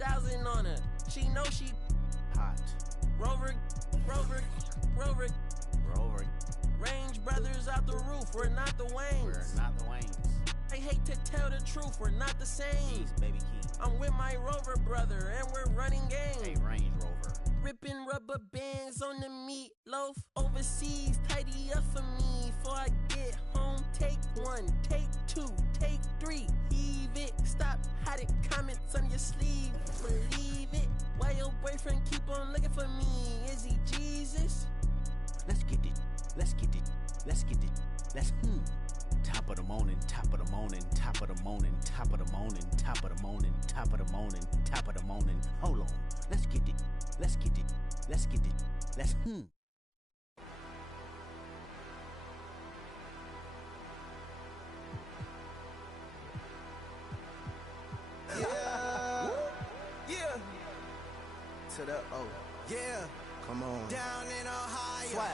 2,000 on her. She know she hot. Rover. Range brothers out the roof, we're not the Waynes. We're not the Waynes. I hate to tell the truth, we're not the same. Jeez, baby King. I'm with my Rover brother, and we're running game. Hey, Range Rover. Ripping rubber bands on the meatloaf. Overseas, tidy up for me before I get home. Take 1, take 2, take 3. Heave it, stop hiding comments on your sleeve. Believe it. Why your boyfriend keep on looking for me? Is he Jesus? Let's get it. Top of the morning, top of the morning, top of the morning, top of the morning, top of the morning, top of the morning, top of the morning. Hold on. Let's get it. Let's Yeah. To the O. Yeah. Come on. Down in Ohio. Swag.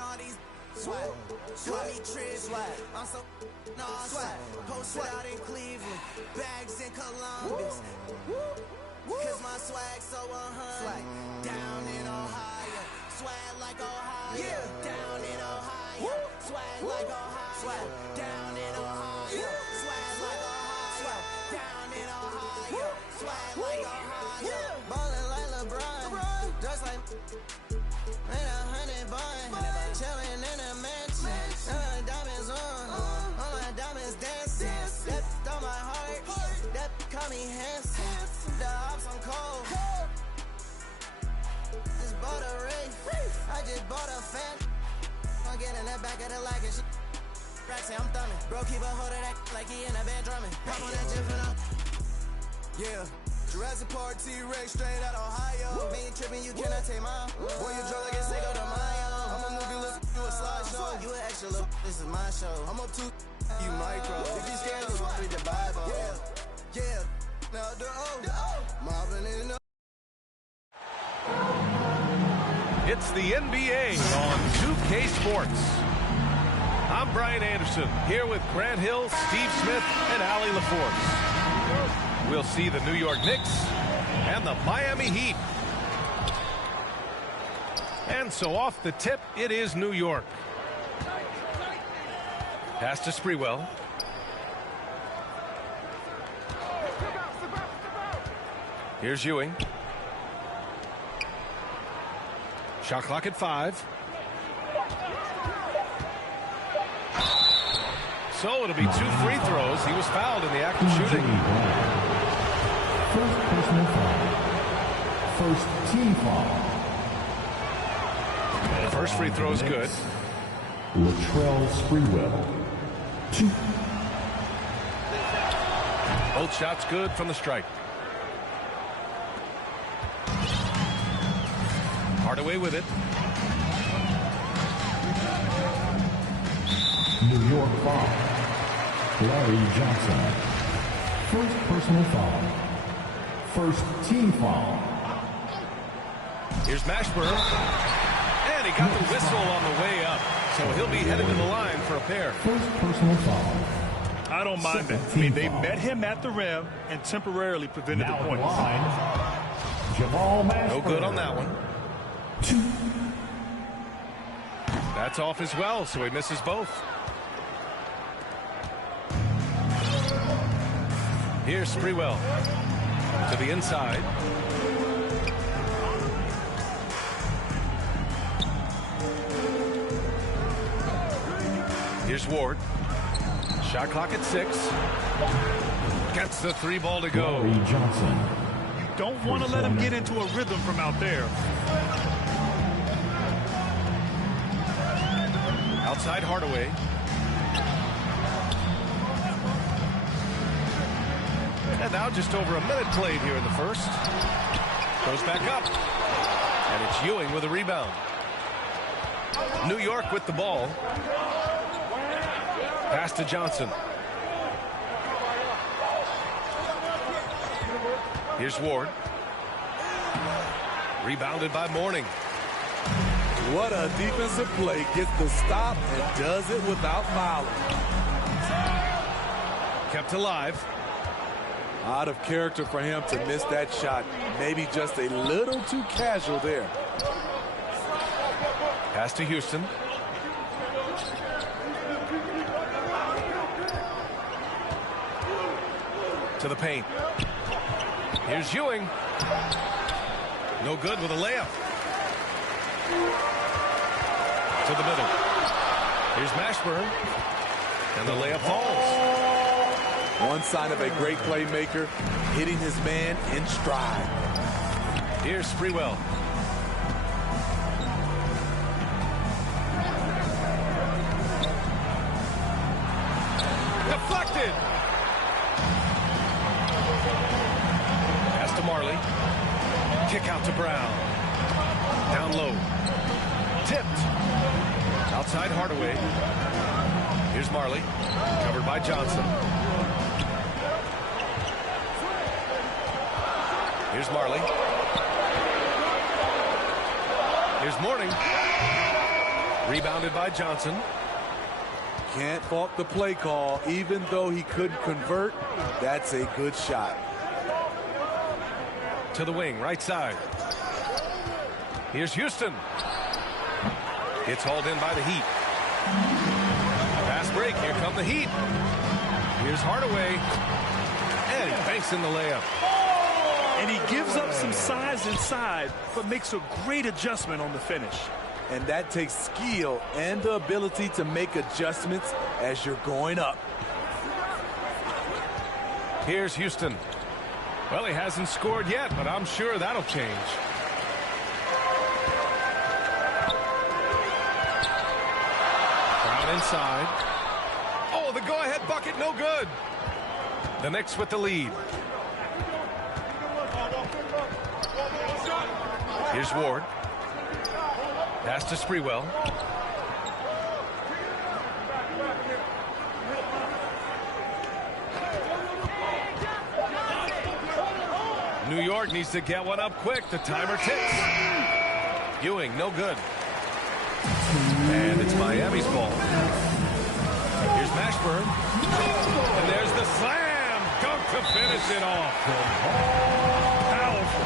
All these swag. Call me Trish. Swag. I'm so swag. Posted out in Cleveland. Bags in Columbus. Cause my swag so 100. Down in Ohio. Swag like Ohio. Yeah. Down in Ohio. Swag like Ohio. Swag. Down in Ohio. Swag like Ohio. Down in Ohio. Swag like Ohio. Ballin' like LeBron. Just like ain't 100 bun. Chillin' in a mansion. Diamonds on. All my diamonds dancing. That on my heart. That call me handsome. The ops on cold. Just bought a race. I just bought a fan. I'm getting that back of the lag and shit. Say I'm thumbing. Bro, keep a hold of that like he in a band drumming. Pop on that jet for now. Yeah. Jurassic Park T-Rex straight out Ohio. Me ain't tripping, you cannot take mine. Boy, you drunk like a Seiko to Mayo. I'm a newbie, let's do a slideshow. You an extra look, this is my show. I'm up to you micro. If you scared, just read the Bible. Yeah. Now the O. Mobbing in the It's the NBA on 2K Sports. I'm Brian Anderson, here with Grant Hill, Steve Smith, and Allie LaForce. We'll see the New York Knicks and the Miami Heat. And so off the tip, it is New York. Pass to Sprewell. Here's Ewing. Shot clock at 5. So it'll be 2 free throws. He was fouled in the act of shooting. First personal foul. First team foul. And the first free throw is good. Latrell Sprewell. 2. Both shots good from the stripe. Hardaway with it. New York foul. Larry Johnson. First personal foul. First team foul. Here's Mashburn. And he got the whistle on the way up. So he'll be headed to the line for a pair. First personal foul. I don't mind that. I mean, they met him at the rim and temporarily prevented the points. Jamal Mashburn. No good on that one. 2. That's off as well, so he misses both. Here's Sprewell to the inside. Here's Ward. Shot clock at 6. Gets the 3 ball to go. Larry Johnson. You don't want to let him get into a rhythm from out there. Outside Hardaway. And now just over a minute played here in the first. Goes back up. And it's Ewing with a rebound. New York with the ball. Pass to Johnson. Here's Ward. Rebounded by Mourning. What a defensive play. Gets the stop and does it without fouling. Kept alive. Out of character for him to miss that shot. Maybe just a little too casual there. Pass to Houston. To the paint. Here's Ewing. No good with a layup. To the middle. Here's Mashburn. And the layup falls. One sign of a great playmaker, hitting his man in stride. Here's Sprewell. Deflected. Pass to Marley. Kick out to Brown. Down low. Tipped. Outside Hardaway. Here's Marley. Covered by Johnson. Here's Marley. Here's Mourning. Rebounded by Johnson. Can't fault the play call. Even though he couldn't convert, that's a good shot. To the wing, right side. Here's Houston. It's hauled in by the Heat. Fast break. Here come the Heat. Here's Hardaway. And he banks in the layup. And he gives up some size inside, but makes a great adjustment on the finish. And that takes skill and the ability to make adjustments as you're going up. Here's Houston. Well, he hasn't scored yet, but I'm sure that'll change. Brown inside. Oh, the go-ahead bucket, no good. The Knicks with the lead. Here's Ward. Pass to Sprewell. New York needs to get one up quick. The timer ticks. Ewing, no good. And it's Miami's ball. Here's Mashburn. And there's the slam. Dunk to finish it off. Powerful.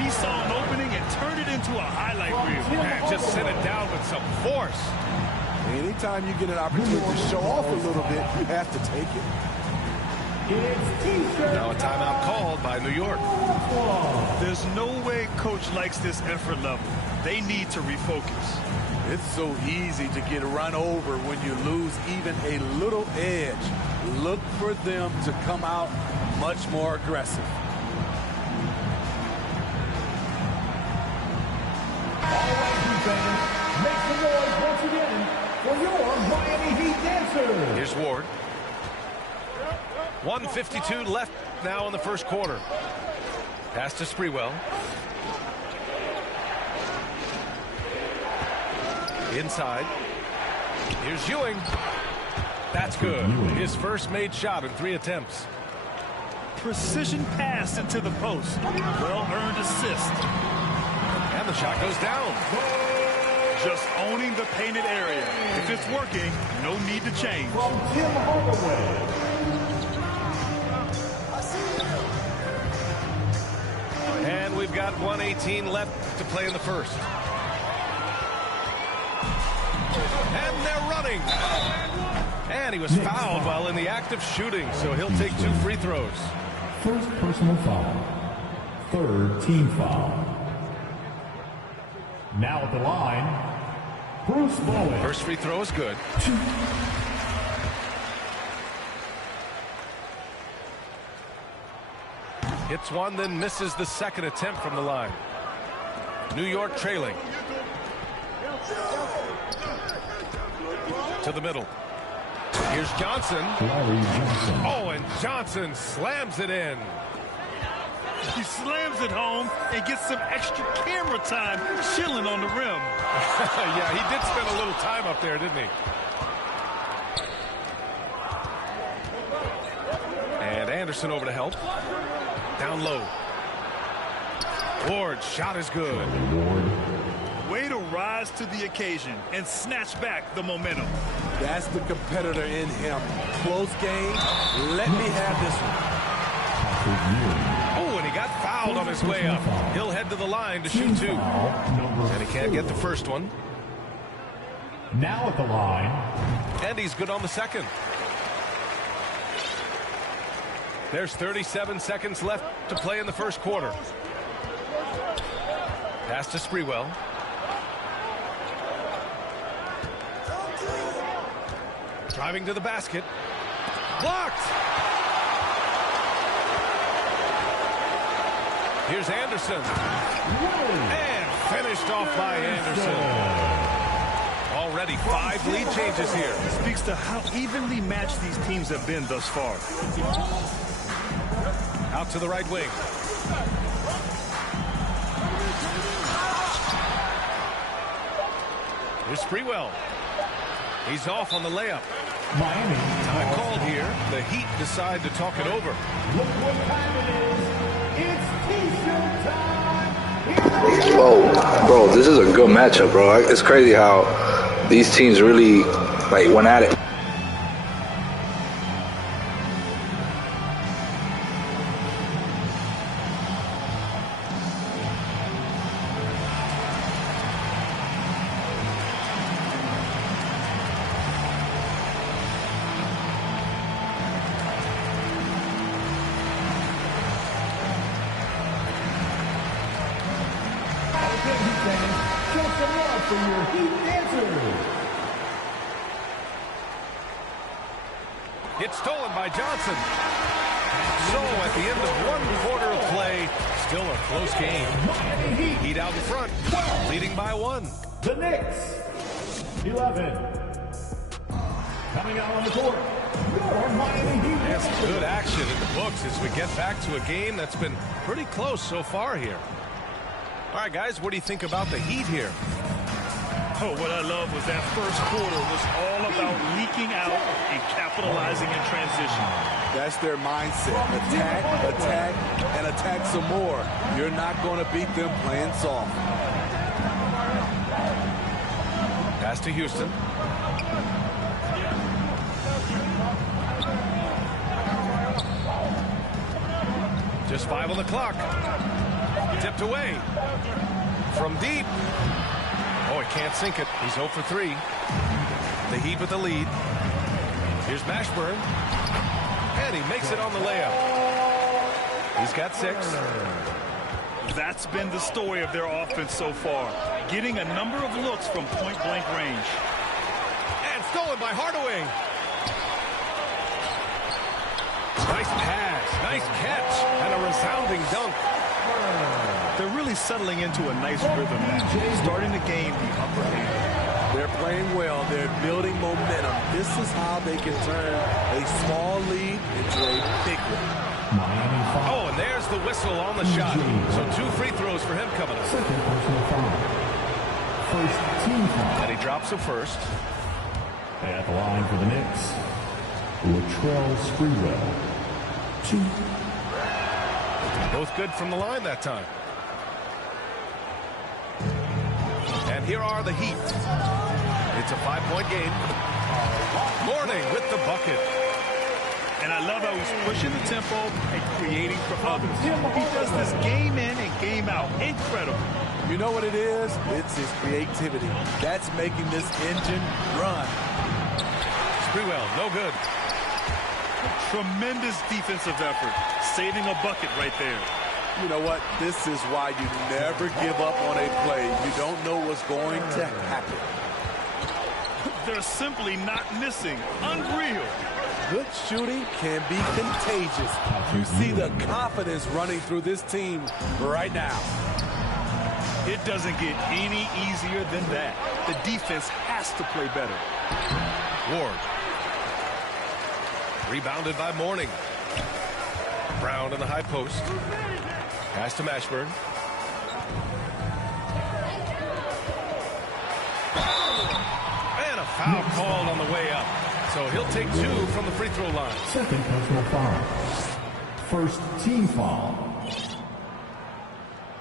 He saw an opening and turned it into a highlight reel. And just sent it down with some force. Anytime you get an opportunity to show off a little bit, you have to take it. Now a timeout called by New York. There's no way coach likes this effort level. They need to refocus. It's so easy to get run over when you lose even a little edge. Look for them to come out much more aggressive. Make some noise once again for your Miami Heat dancers. Here's Ward. 1:52 left now in the first quarter. Pass to Sprewell. Inside. Here's Ewing. That's good. His first made shot in 3 attempts. Precision pass into the post. Well-earned assist. And the shot goes down. Just owning the painted area. If it's working, no need to change. From Tim Hardaway. And we've got 1:18 left to play in the first. And they're running. And he was fouled while in the act of shooting, so he'll take 2 free throws. First personal foul. Third team foul. Now at the line, Bruce Bowen. First free throw is good. Hits one, then misses the second attempt from the line. New York trailing. To the middle. Here's Johnson. Oh, and Johnson slams it in. He slams it home and gets some extra camera time chilling on the rim. Yeah, he did spend a little time up there, didn't he? And Anderson over to help. Down low. Ward's shot is good. Way to rise to the occasion and snatch back the momentum. That's the competitor in him. Close game. Let me have this one. Oh, and he got fouled on his way up. He'll head to the line to shoot 2. And he can't get the first one. Now at the line. And he's good on the second. There's 37 seconds left to play in the first quarter. Pass to Sprewell. Driving to the basket. Blocked! Here's Anderson. And finished off by Anderson. Already 5 lead changes here. Speaks to how evenly matched these teams have been thus far. Out to the right wing. Here's Sprewell. He's off on the layup. Miami. Time called here. The Heat decide to talk it over. Look what time it is. It's T-shirt time. Oh, bro, this is a good matchup, bro. It's crazy how these teams really, like, went at it. For your Heat dancers. It's stolen by Johnson. So at the end of 1 quarter of play, still a close game. Heat out in front, leading by 1. The Knicks, 11. Coming out on the court, your Miami Heat. There's good action in the books as we get back to a game that's been pretty close so far here. All right, guys, what do you think about the Heat here? Oh, what I love was that first quarter was all about leaking out and capitalizing in transition. That's their mindset. Attack, attack, and attack some more. You're not going to beat them playing soft. Pass to Houston. Just 5 on the clock. Tipped away. From deep. Oh, he can't sink it. He's 0 for 3. The Heat with the lead. Here's Mashburn. And he makes it on the layup. He's got 6. That's been the story of their offense so far. Getting a number of looks from point-blank range. And stolen by Hardaway. Nice pass. Nice catch. And a resounding dunk. They're really settling into a nice rhythm now, starting to gain the upper hand. They're playing well. They're building momentum. This is how they can turn a small lead into a big one. Oh, and there's the whistle on the shot. So 2 free throws for him coming up. Second personal foul. First team foul. And he drops the first. At the line for the Knicks, Latrell Sprewell. 2. Both good from the line that time. And here are the Heat. It's a 5-point game. Mourning with the bucket. And I love how he's pushing the tempo and creating for others. He does this game in and game out. Incredible. You know what it is? It's his creativity. That's making this engine run. Sprewell, no good. Tremendous defensive effort. Saving a bucket right there. You know what? This is why you never give up on a play. You don't know what's going to happen. They're simply not missing. Unreal. Good shooting can be contagious. You see the confidence running through this team right now. It doesn't get any easier than that. The defense has to play better. Ward. Rebounded by Mourning. Brown in the high post. Pass to Mashburn. And a foul called on the way up. So he'll take 2 from the free throw line. Second personal foul. First team foul.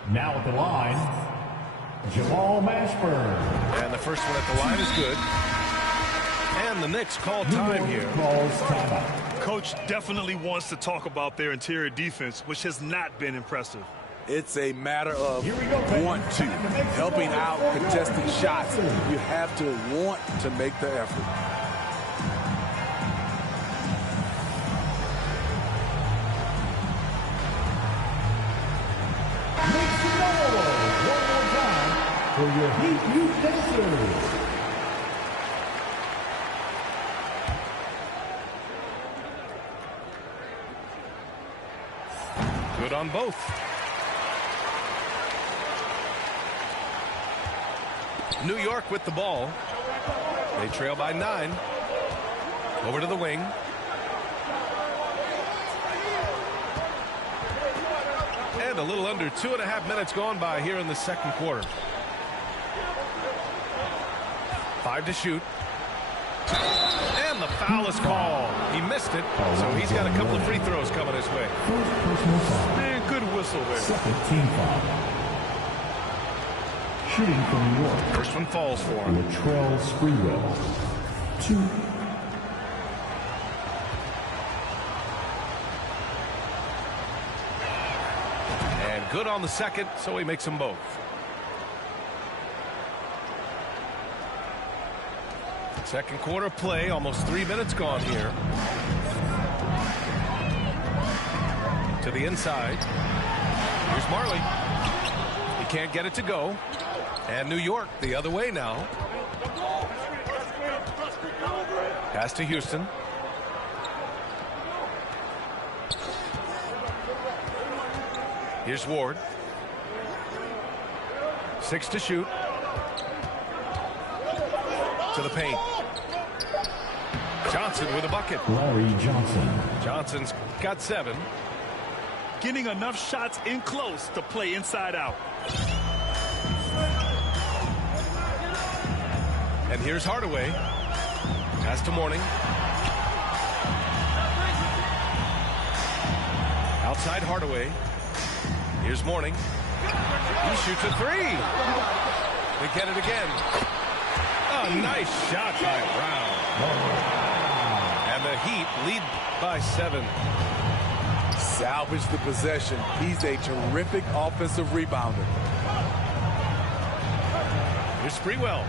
Now at the line, Jamal Mashburn. And the first one at the line is good. And the Knicks call time here. Calls timeout. Coach definitely wants to talk about their interior defense, which has not been impressive. It's a matter of want to, helping out contested shots. You have to want to make the effort. Make some noise one more time for your Heat Youth Dancers. Good on both. New York with the ball. They trail by 9. Over to the wing. And a little under 2.5 minutes gone by here in the second quarter. 5 to shoot. And the foul is called. He missed it, so he's got a couple of free throws coming his way. Man, good whistle there. Second team foul. Shooting from New York. First one falls for him. Latrell Sprewell. 2. And good on the second, so he makes them both. Second quarter play, almost 3 minutes gone here. To the inside. Here's Marley. He can't get it to go. And New York the other way now. Pass to Houston. Here's Ward. 6 to shoot. To the paint. Johnson with a bucket. Larry Johnson. Johnson's got 7. Getting enough shots in close to play inside out. And here's Hardaway. Pass to Mourning. Outside Hardaway. Here's Mourning. He shoots a 3. They get it again. Oh, nice shot by Brown. And the Heat lead by 7. Salvage the possession. He's a terrific offensive rebounder. Here's Sprewell.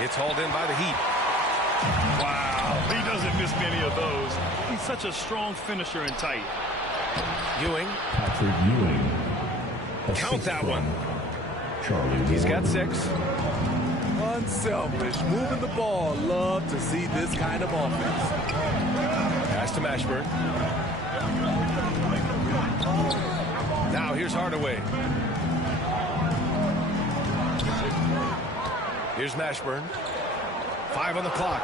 It's hauled in by the Heat. Wow, he doesn't miss many of those. He's such a strong finisher and tight. Ewing. Patrick Ewing. Count that one. Charlie He's got 6. Unselfish, moving the ball. Love to see this kind of offense. Pass to Mashburn. Now here's Hardaway. Here's Mashburn. 5 on the clock.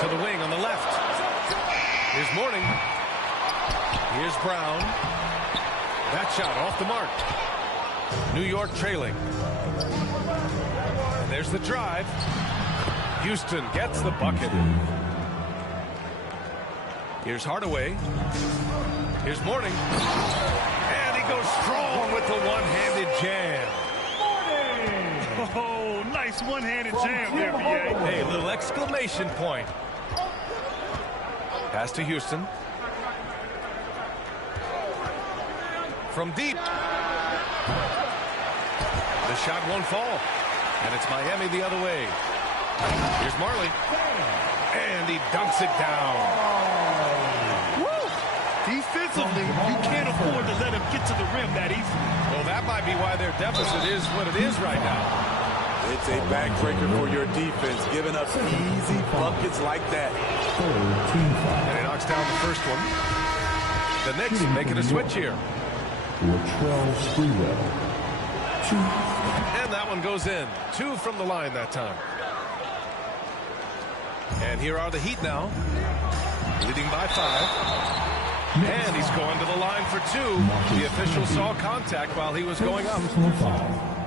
To the wing on the left. Here's Mourning. Here's Brown. That shot off the mark. New York trailing. And there's the drive. Houston gets the bucket. Here's Hardaway. Here's Mourning. And he goes strong with the one-handed jam. Oh, nice one-handed jam there, B.A. Hey, a little exclamation point. Pass to Houston. From deep. The shot won't fall. And it's Miami the other way. Here's Marley. And he dunks it down. Woo! Defensively, you can't afford to let him get to the rim that easily. Well, that might be why their deficit is what it is right now. It's a backbreaker for your defense, giving up easy buckets like that. And he knocks down the first one. The Knicks making a switch here. Latrell Sprewell. 2. And that one goes in. 2 from the line that time. And here are the Heat now. Leading by 5. And he's going to the line for 2. The official saw contact while he was going up.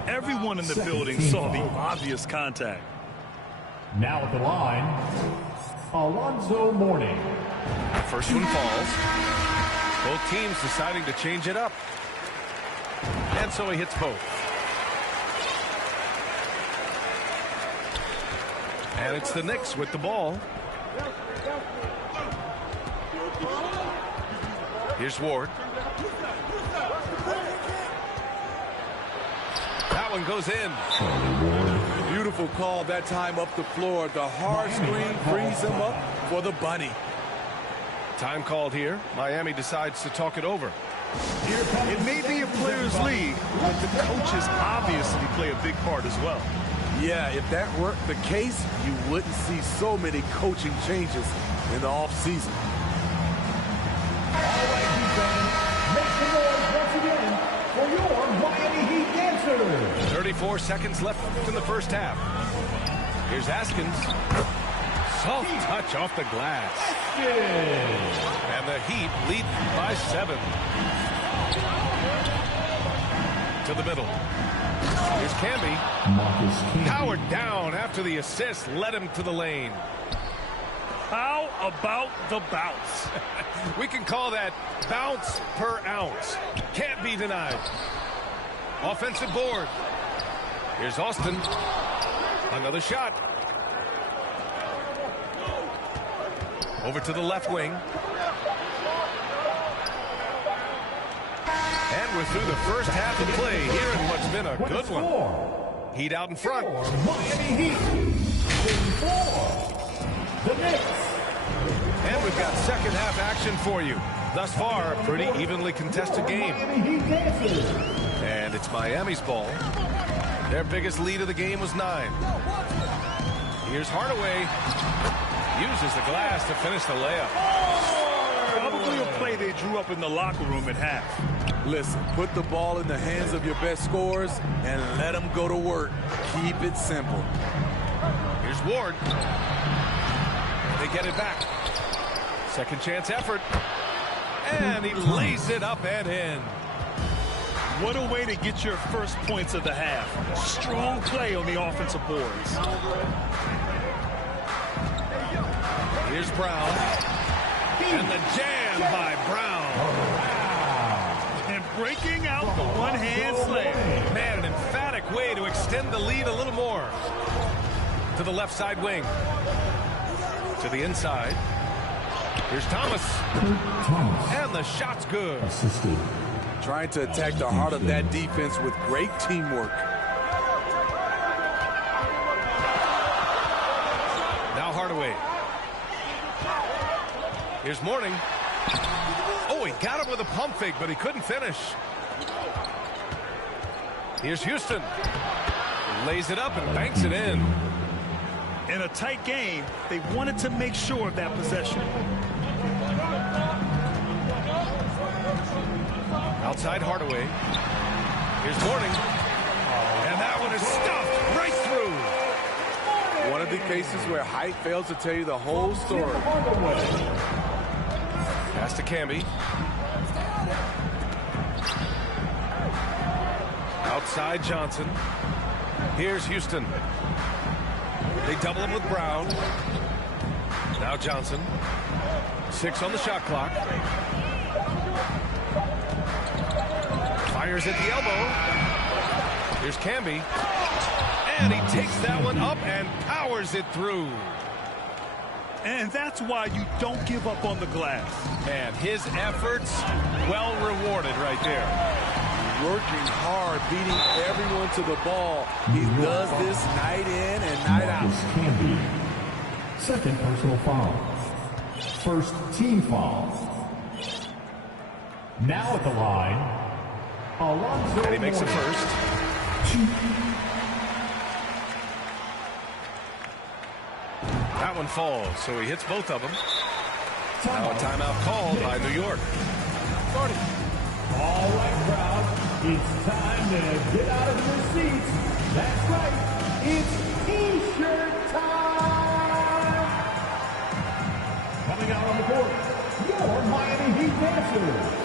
Everyone in the building saw the obvious contact. Now at the line, Alonzo Mourning. First one falls. Both teams deciding to change it up. And so he hits both. And it's the Knicks with the ball. Here's Ward. That one goes in. Beautiful call that time up the floor. The hard screen frees him up for the bunny. Time called here. Miami decides to talk it over. It may be a players' league, but the coaches obviously play a big part as well. Yeah, if that weren't the case, you wouldn't see so many coaching changes in the offseason. All right, defense, make some noise once again for your Miami Heat dancers. 34 seconds left in the first half. Here's Askins. Soft touch off the glass. And the Heat lead by 7. To the middle. Here's Camby. Powered down after the assist led him to the lane. How about the bounce? We can call that bounce per ounce. Can't be denied. Offensive board. Here's Austin. Another shot. Over to the left wing. And we're through the first half of play here in what's been a good one. Heat out in front. Miami Heat. The Knicks. And we've got second half action for you. Thus far, a pretty evenly contested game. And it's Miami's ball. Their biggest lead of the game was 9. Here's Hardaway. Uses the glass to finish the layup. Probably a play they drew up in the locker room at half. Listen, put the ball in the hands of your best scorers and let them go to work. Keep it simple. Here's Ward. They get it back. Second chance effort. And he lays it up and in. What a way to get your first points of the half. Strong play on the offensive boards. Here's Brown. And the jam by Brown. And breaking out the one-hand slam. Man, an emphatic way to extend the lead a little more. To the left side wing. To the inside. Here's Thomas. And the shot's good. Trying to attack the heart of that defense with great teamwork. Now Hardaway. Here's Mourning. Oh, he got him with a pump fake, but he couldn't finish. Here's Houston. Lays it up and banks it in. In a tight game, they wanted to make sure of that possession. Outside Hardaway. Here's Mourning. And that one is stuffed right through. One of the cases where height fails to tell you the whole story. Pass to Camby. Outside Johnson. Here's Houston. They double him with Brown. Now Johnson. 6 on the shot clock. Fires at the elbow. Here's Camby. And he takes that one up and powers it through. And that's why you don't give up on the glass. And his efforts well rewarded right there. Working hard, beating everyone to the ball. He does this night in and night out. Second personal foul. First team foul. Now at the line, Alonzo. And he makes it first. That one falls, so he hits both of them. Now a timeout called by New York. All right, crowd. It's time to get out of your seats. That's right. It's T-shirt time. Coming out on the court, your Miami Heat dancers.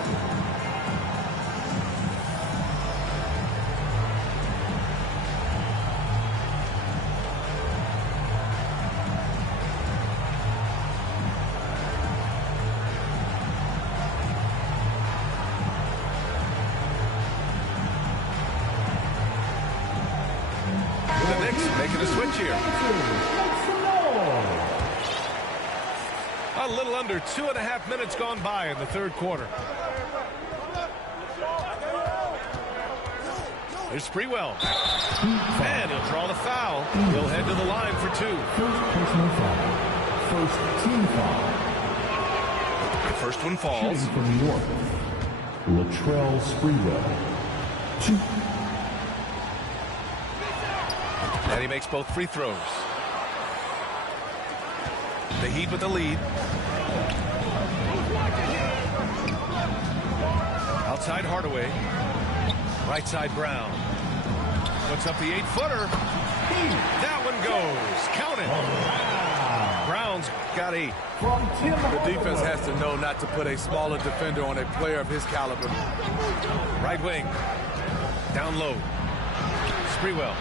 The Knicks making a switch here. A little under 2.5 minutes gone by in the third quarter. There's Sprewell. And he'll draw the foul. He'll head to the line for 2. First personal foul. First team foul. The first one falls. Shooting from New York, Latrell Sprewell. 2. And he makes both free throws. The Heat with the lead. Outside Hardaway. Right side Brown. Puts up the 8-footer. That one goes. Count it. Brown's got 8. The defense has to know not to put a smaller defender on a player of his caliber. Right wing. Down low. Sprewell.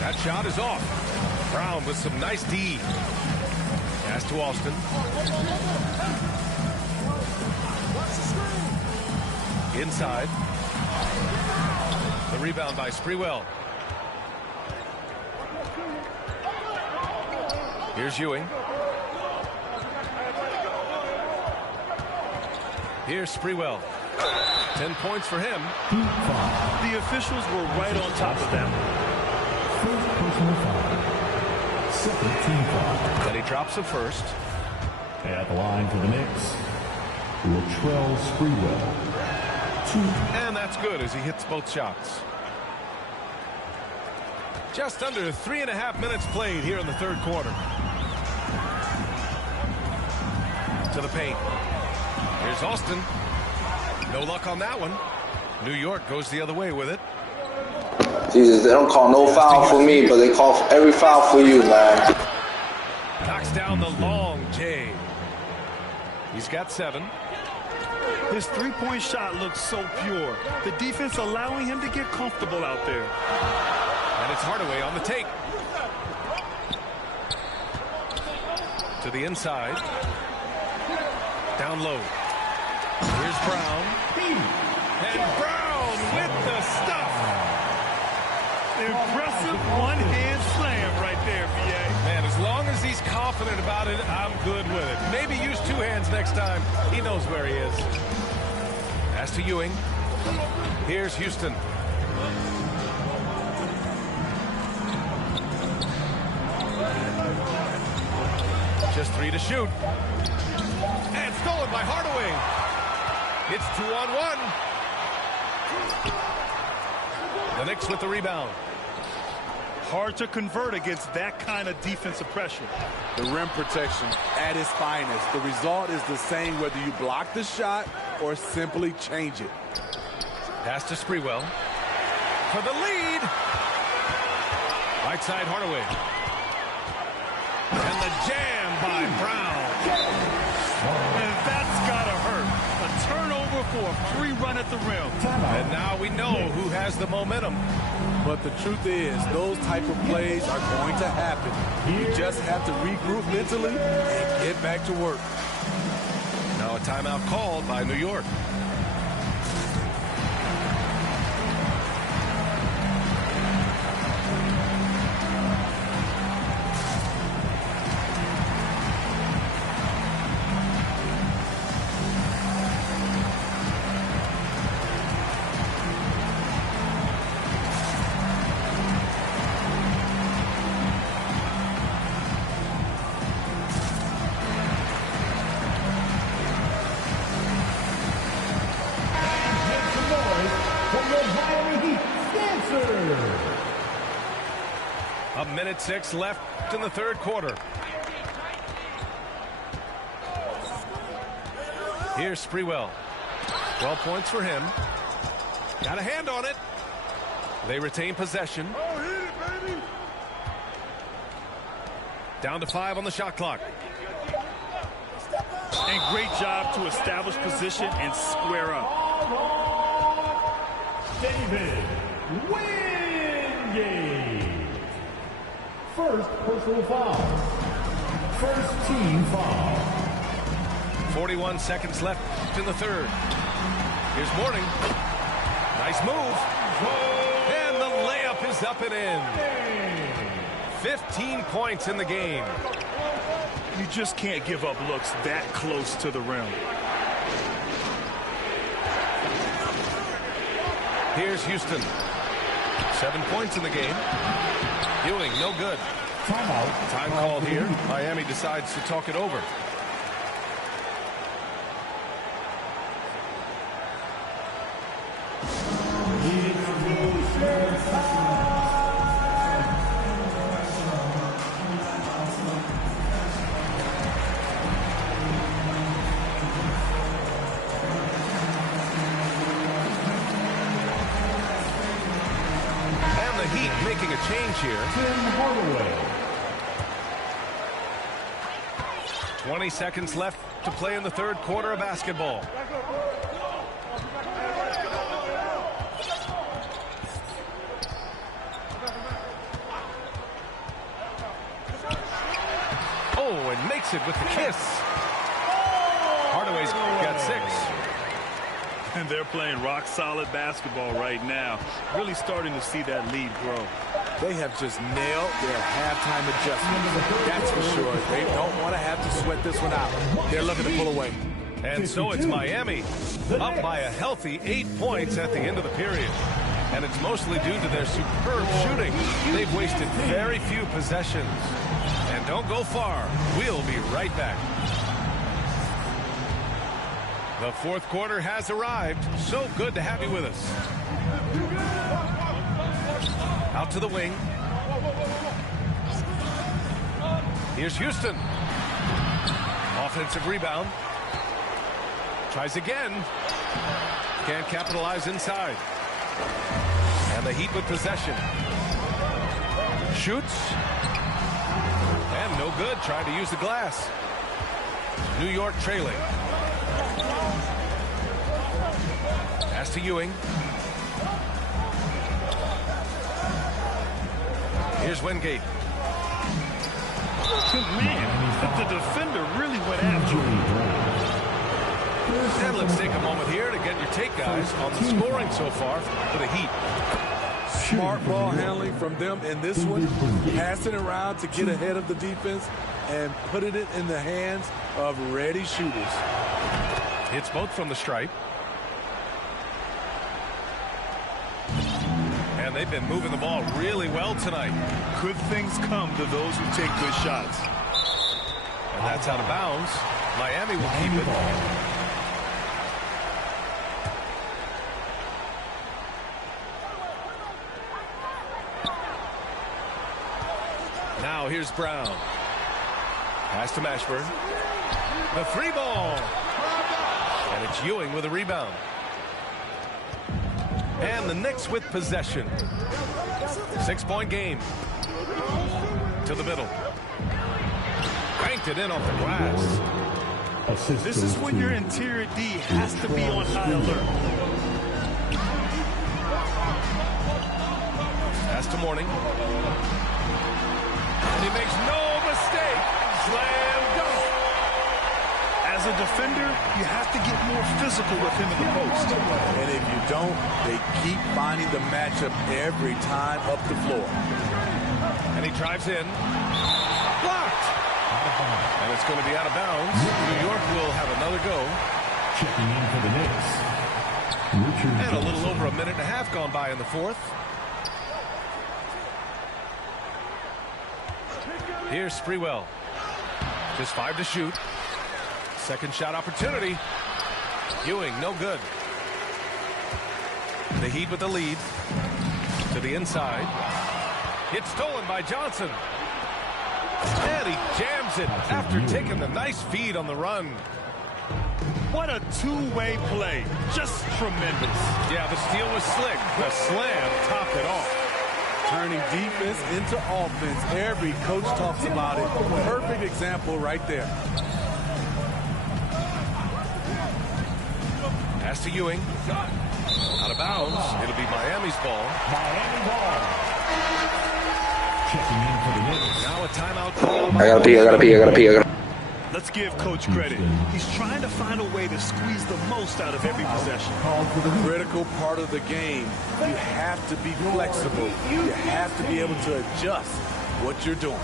That shot is off. Brown with some nice D. Pass to Austin. Inside. The rebound by Sprewell. Here's Ewing. Here's Sprewell. 10 points for him. The officials were right on top of them. First personal foul. Second team foul. Then he drops the first. At the line for the Knicks, Latrell Sprewell. 2. And that's good as he hits both shots. Just under 3.5 minutes played here in the third quarter. To the paint. Here's Austin. No luck on that one. New York goes the other way with it. Jesus, they don't call no foul for me, but they call every foul for you, man. Knocks down the long J. He's got 7. His three-point shot looks so pure. The defense allowing him to get comfortable out there. And it's Hardaway on the take. To the inside. Down low. Here's Brown. And Brown with the stuff. Impressive one-hand slam right there, B.A. Man, as long as he's confident about it, I'm good with it. Maybe use 2 hands next time. He knows where he is. Pass to Ewing. Here's Houston. Just 3 to shoot. And stolen by Hardaway. It's 2-on-1. The Knicks with the rebound. Hard to convert against that kind of defensive pressure. The rim protection at its finest. The result is the same whether you block the shot or simply change it. Pass to Sprewell. For the lead. Right side Hardaway. And the jam by Brown. And that's gotta hurt. A turnover for a free run at the rim. And now we know who has the momentum. But the truth is, those type of plays are going to happen. You just have to regroup mentally and get back to work. Now a timeout called by New York. A minute 6 left in the third quarter. Here's Sprewell. 12 points for him. Got a hand on it. They retain possession. Down to 5 on the shot clock. And great job to establish position and square up. David Wingate. First personal foul. First team foul. 41 seconds left in the third. Here's Morning. Nice move. And the layup is up and in. 15 points in the game. You just can't give up looks that close to the rim. Here's Houston. 7 points in the game. Ewing, no good. Time called here. Miami decides to talk it over. Heat making a change here. 20 seconds left to play in the third quarter of basketball. Oh, and makes it with the kiss. Hardaway's got 6. And they're playing rock-solid basketball right now. Really starting to see that lead grow. They have just nailed their halftime adjustment. That's for sure. They don't want to have to sweat this one out. They're looking to pull away. And so it's Miami, up by a healthy 8 points at the end of the period. And it's mostly due to their superb shooting. They've wasted very few possessions. And don't go far. We'll be right back. The fourth quarter has arrived. So good to have you with us. Out to the wing. Here's Houston. Offensive rebound. Tries again. Can't capitalize inside. And the Heat with possession. Shoots. And no good. Trying to use the glass. New York trailing. Pass to Ewing. Here's Wingate. Man, the defender really went after him. And let's take a moment here to get your take, guys, on the scoring so far for the Heat. Smart ball handling from them in this one. Passing around to get ahead of the defense and putting it in the hands of ready shooters. Hits both from the stripe. And they've been moving the ball really well tonight. Good things come to those who take good shots. And that's out of bounds. Miami will keep it. Now here's Brown. Pass to Mashburn. The free ball. And it's Ewing with a rebound. And the Knicks with possession. 6-point game. To the middle. Cranked it in off the glass. This is when your interior D has to be on high alert. Pass to Mourning. And he makes no mistake. Slam dunk. As a defender, you have to get more physical with him in the post. And if you don't, they keep finding the matchup every time up the floor. And he drives in. Blocked. And it's going to be out of bounds. New York will have another go. Checking in for the Knicks. And a little over a minute and a half gone by in the fourth. Here's Sprewell. Just 5 to shoot. Second shot opportunity. Ewing, no good. The Heat with the lead. To the inside. It's stolen by Johnson. And he jams it after taking the nice feed on the run. What a two-way play. Just tremendous. Yeah, the steal was slick. The slam topped it off. Turning defense into offense. Every coach talks about it. Perfect example right there. Pass to Ewing. Out of bounds. It'll be Miami's ball. Miami ball. Checking in for the Knicks. Now a timeout call. I gotta pee. Let's give Coach credit. He's trying to find a way to squeeze the most out of every possession. Critical part of the game. You have to be flexible. You have to be able to adjust what you're doing.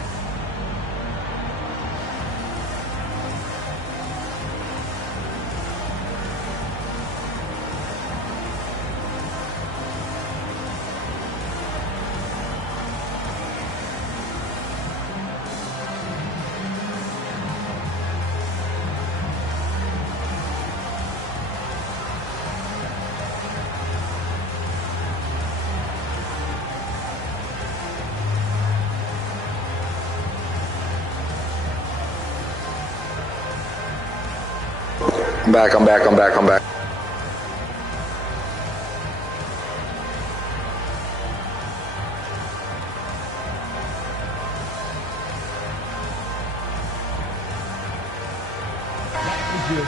I'm back.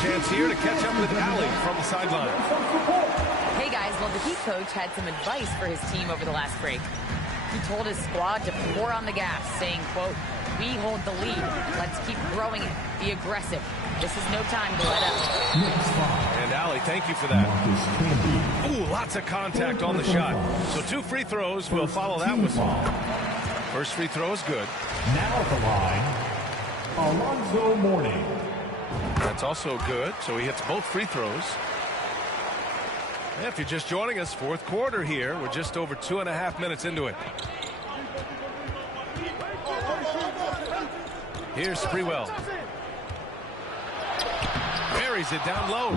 Chance here to catch up with Allie from the sideline. Hey guys, well the Heat coach had some advice for his team over the last break. He told his squad to pour on the gas, saying, quote, "We hold the lead. Let's keep growing it. Be aggressive. This is no time to let up." And Allie, thank you for that. Ooh, lots of contact on the shot. So 2 free throws will follow that whistle. First free throw is good. Now at the line, Alonzo Mourning. That's also good. So he hits both free throws. If you're just joining us, fourth quarter here. We're just over 2.5 minutes into it. Here's Sprewell. Buries it down low.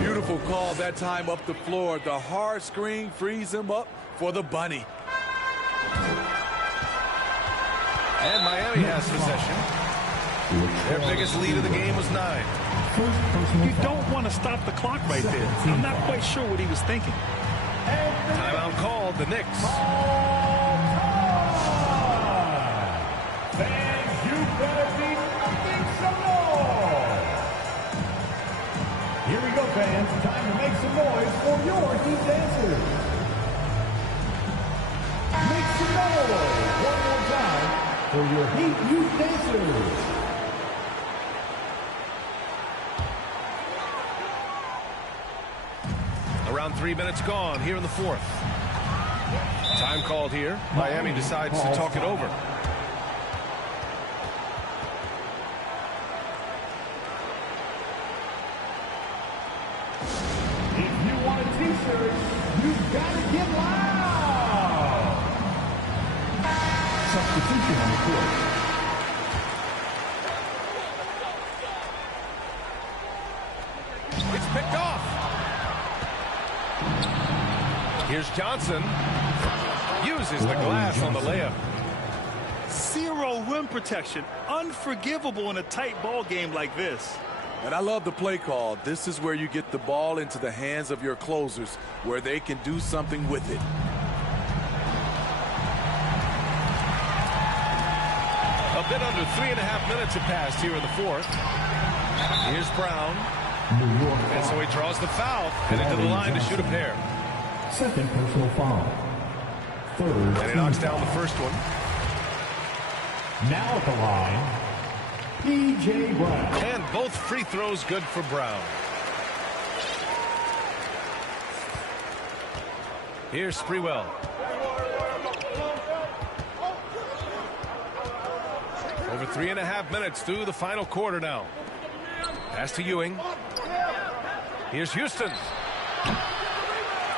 Beautiful call that time up the floor. The hard screen frees him up for the bunny. And Miami has possession. Their biggest lead of the game was 9. You don't want to stop the clock right there. I'm not quite sure what he was thinking. Timeout called, the Knicks. Fans, you better be making some noise. Here we go, fans. Time to make some noise for your Heat dancers. Make some noise one more time for your Heat youth dancers. Around 3 minutes gone here in the fourth. Time called here. Miami decides to talk it over. If you want a t-shirt, you've got to get loud. Substitution on the court. It's picked off. Here's Johnson. Uses the glass on the layup. 0 rim protection. Unforgivable in a tight ball game like this. And I love the play call. This is where you get the ball into the hands of your closers, where they can do something with it. A bit under 3.5 minutes have passed here in the fourth. Here's Brown. And so he draws the foul, headed to the line to shoot a pair. Second personal foul. Third. And he knocks down the first one. Now at the line, P.J. Brown. And both free throws good for Brown. Here's Sprewell. Over 3.5 minutes through the final quarter now. Pass to Ewing. Here's Houston.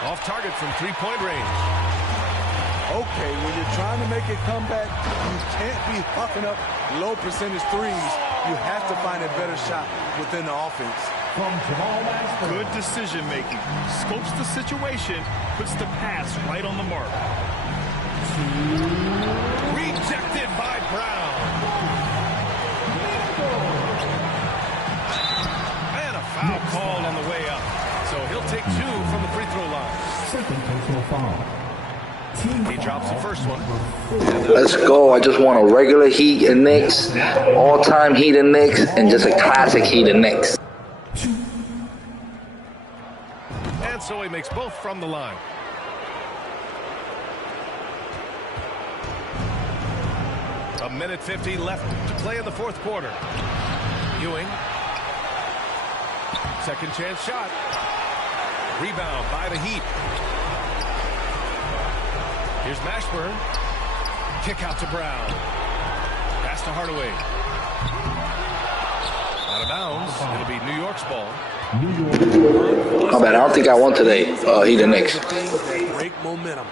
Off target from three-point range. Okay, when you're trying to make a comeback, you can't be hucking up low percentage threes. You have to find a better shot within the offense. Good decision making. Scopes the situation, puts the pass right on the mark. Rejected by Brown. And a foul called on the way up. So he'll take 2 from the free throw line. Second personal foul. He drops the first one. Let's go. I just want a regular Heat and Knicks, all-time Heat and Knicks, and just a classic Heat and Knicks. And so he makes both from the line. A minute 50 left to play in the fourth quarter. Ewing. Second chance shot. Rebound by the Heat. Here's Mashburn. Kick out to Brown. Pass to Hardaway. Out of bounds. It'll be New York's ball. My bad. I don't think I won today. Heat and Knicks. Break momentum.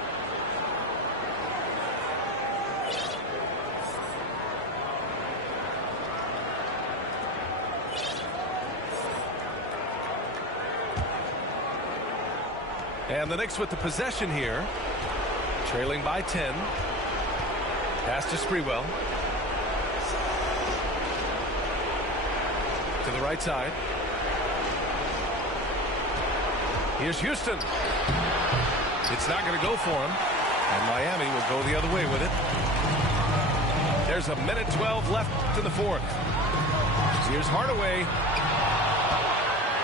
And the Knicks with the possession here. Trailing by 10. Pass to Sprewell. To the right side. Here's Houston. It's not going to go for him. And Miami will go the other way with it. There's a minute 12 left in the fourth. Here's Hardaway.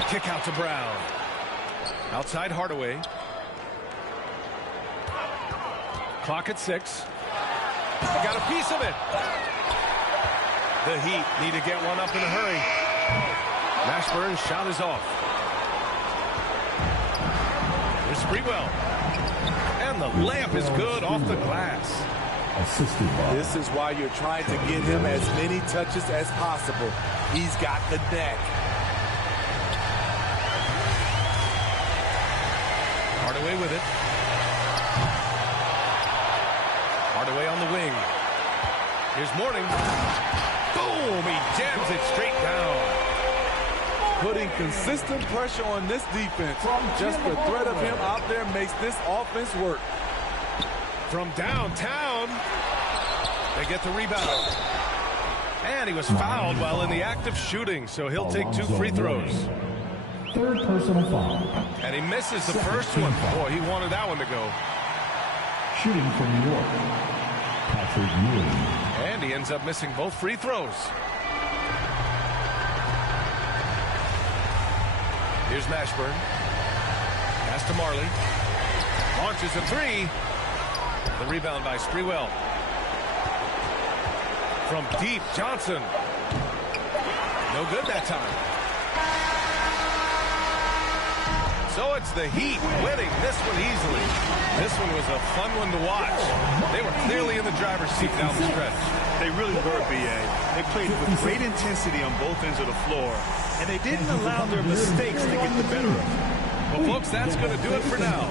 Kick out to Brown. Outside Hardaway. Clock at 6. He got a piece of it. The Heat need to get one up in a hurry. Mashburn's shot is off. Here's Sprewell. And the layup is good off the glass. This is why you're trying to get him as many touches as possible. He's got the neck. Hardaway with it. Hardaway on the wing. Here's Mourning. Boom! He jams it straight down. Putting consistent pressure on this defense. Just the threat of him out there makes this offense work. From downtown, they get the rebound. And he was fouled while in the act of shooting, so he'll take 2 free throws. Third personal foul. And he misses the first one. Boy, he wanted that one to go. Shooting from New York, Patrick Ewing. And he ends up missing both free throws. Here's Mashburn. Pass to Marley. Launches a 3. The rebound by Sprewell. From deep, Johnson. No good that time. So it's the Heat winning this one easily. This one was a fun one to watch. They were clearly in the driver's seat down the stretch. They really were, B.A. They played with great intensity on both ends of the floor, and they didn't allow their mistakes to get the better of them. Well, folks, that's going to do it for now.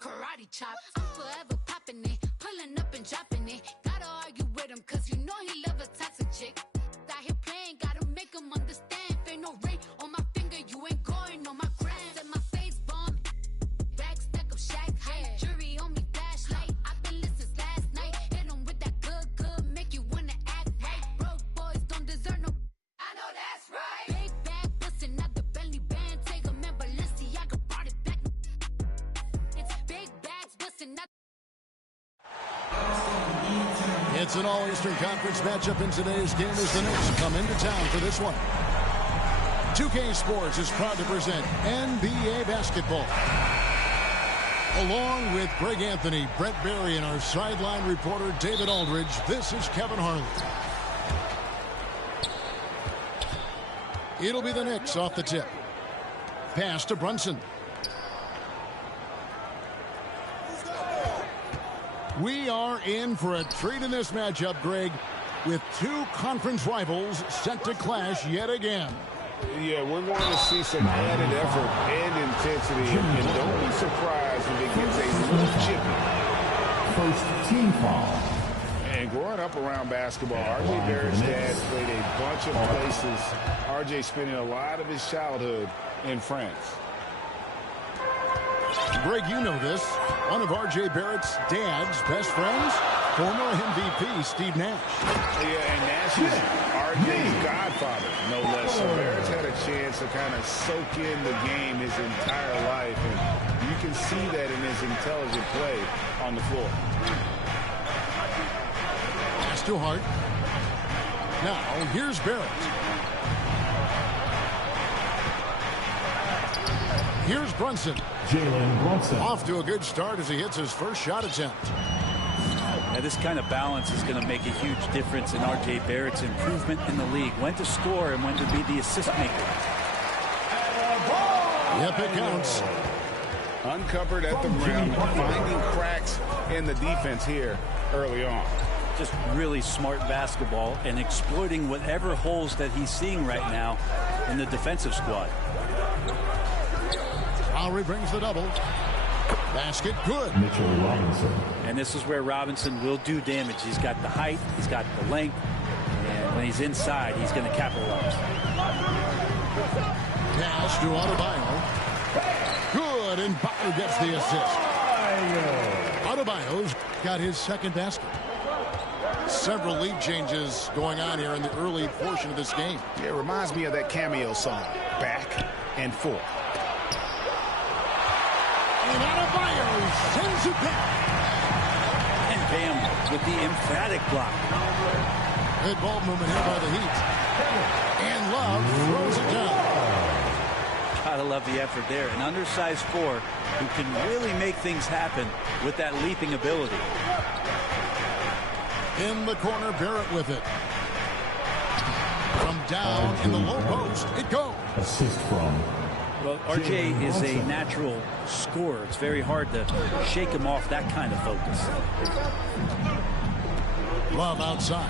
Karate chop. I'm forever popping it, pulling up and dropping it. Gotta argue with him, cause you know he love a toxic chick. Out here playing, gotta make him understand. If ain't no ring on my finger, you ain't going on my gram. Set my face bomb, back stack of shack height. Jury on me, flashlight. I've been listening last night. Hit him with that good, make you wanna act right. Broke boys don't deserve no. I know that's right. Big bag busting out the belly band. Take a man, Balenciaga brought it back. Big bags busting up. It's an all-Eastern Conference matchup in today's game as the Knicks come into town for this one. 2K Sports is proud to present NBA basketball. Along with Greg Anthony, Brett Barry, and our sideline reporter David Aldridge, this is Kevin Harlan. It'll be the Knicks off the tip. Pass to Brunson. We are in for a treat in this matchup, Greg, with 2 conference rivals set to clash yet again. Yeah, we're going to see some added effort and intensity, and don't be surprised if it gets a little chippy. First team foul. And growing up around basketball, R.J. Barrett's dad played a bunch of places. R.J. spending a lot of his childhood in France. Greg, you know this. One of R.J. Barrett's dad's best friends, former MVP Steve Nash. Yeah, and Nash is R.J.'s godfather, no less. So Barrett's had a chance to kind of soak in the game his entire life, and you can see that in his intelligent play on the floor. Pass to Hart. Now, here's Barrett. Here's Brunson. Jalen Brunson. Off to a good start as he hits his first shot attempt. Now, this kind of balance is going to make a huge difference in R.J. Barrett's improvement in the league. When to score and when to be the assist maker. Yep, it counts. Uncovered at the rim, finding cracks in the defense here early on. Just really smart basketball and exploiting whatever holes that he's seeing right now in the defensive squad. Lowry brings the double. Basket good. Mitchell Robinson. And this is where Robinson will do damage. He's got the height, he's got the length, and when he's inside, he's going to capitalize. Pass to Adebayo. Good, and Bayo gets the assist. Adebayo's got his second basket. Several lead changes going on here in the early portion of this game. Yeah, it reminds me of that Cameo song, Back and Forth. And Adebayo sends it back. And Bam with the emphatic block. Good ball movement here by the Heat. And Love throws it down. Gotta love the effort there. An undersized four who can really make things happen with that leaping ability. In the corner, Barrett with it. From down in the low post, it goes. Assist from. Well, RJ is a natural scorer. It's very hard to shake him off that kind of focus. Love outside.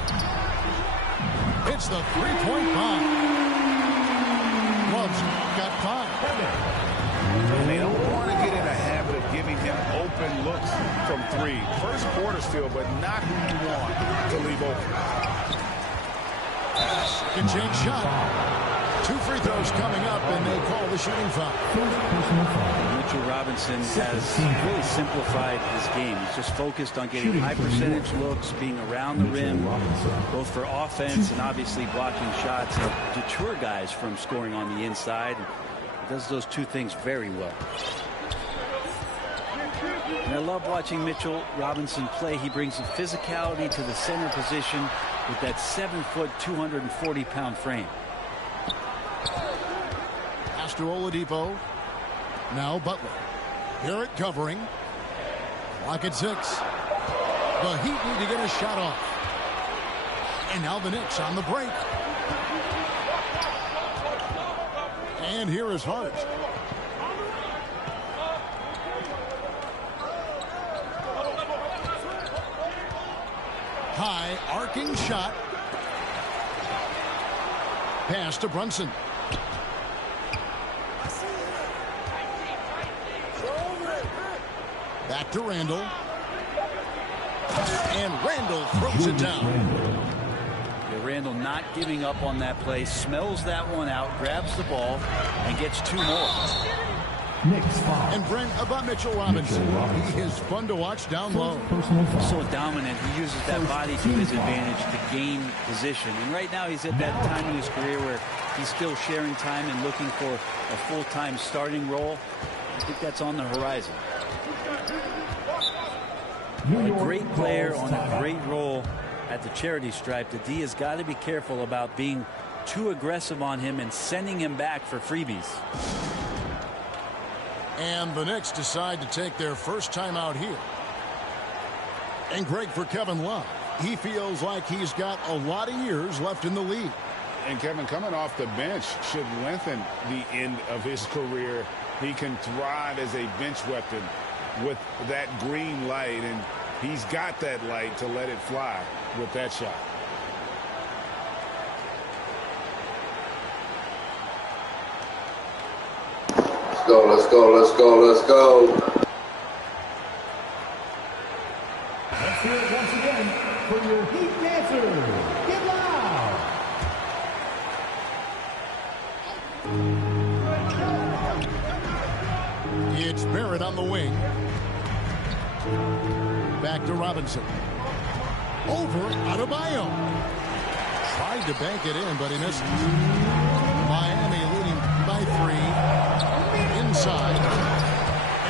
It's the three-point bomb. Love's got 5. And they don't want to get in a habit of giving him open looks from 3. First quarter still, but not who you want to leave open. Can change shot. 2 free throws coming up, and they call the shooting foul. Mitchell Robinson has really simplified his game. He's just focused on getting high percentage looks, being around the rim, both for offense and obviously blocking shots, and deter guys from scoring on the inside. He does those two things very well. And I love watching Mitchell Robinson play. He brings the physicality to the center position with that 7-foot, 240-pound frame. Pass to Oladipo. Now Butler. Barrett covering. Clock at 6. The Heat need to get a shot off. And now the Knicks on the break. And here is Hart. High arcing shot. Pass to Brunson. Back to Randall. And Randall throws it down. Yeah, Randall not giving up on that play. Smells that one out. Grabs the ball and gets 2 more. And Brent, about Mitchell Robinson. He is fun to watch down low. So dominant. He uses that body to his advantage to gain position. And right now he's at that time in his career where he's still sharing time and looking for a full-time starting role. I think that's on the horizon. A great player on a great role at the charity stripe. The D has got to be careful about being too aggressive on him and sending him back for freebies. And the Knicks decide to take their first time out here. And great for Kevin Love. He feels like he's got a lot of years left in the league. And Kevin, coming off the bench should lengthen the end of his career. He can thrive as a bench weapon with that green light, and he's got that light to let it fly with that shot. Let's go, let's go, let's go, let's go. Let's hear it once again for your Heat dancers. Get loud. It's Barrett on the wing. Back to Robinson. Over Adebayo. Tried to bank it in, but he missed. Miami leading by 3. Inside.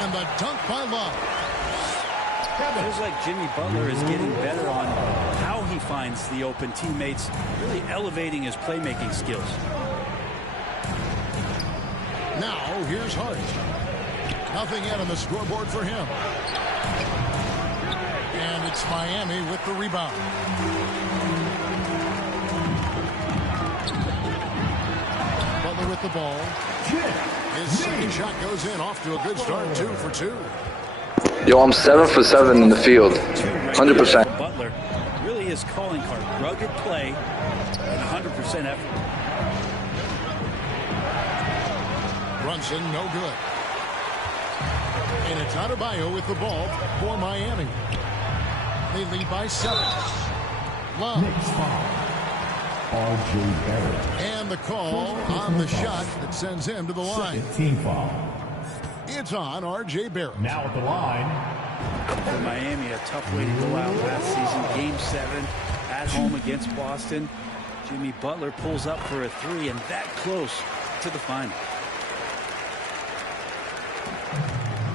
And And the dunk by Love. It feels like Jimmy Butler is getting better on how he finds the open teammates, really elevating his playmaking skills. Now, here's Hart. Nothing yet on the scoreboard for him. And it's Miami with the rebound. Butler with the ball. His second shot goes in, off to a good start, 2 for 2. Yo, I'm 7 for 7 in the field, 100%. Butler really is calling card, rugged play, and 100% effort. Brunson, no good. And it's Adebayo with the ball for Miami. They lead by 7. Love. R.J. Barrett. And the call on the shot that sends him to the line. Second team foul. It's on R.J. Barrett. Now at the line. For Miami, a tough way to go out last season. Game 7 at home against Boston. Jimmy Butler pulls up for a 3 and that close to the final.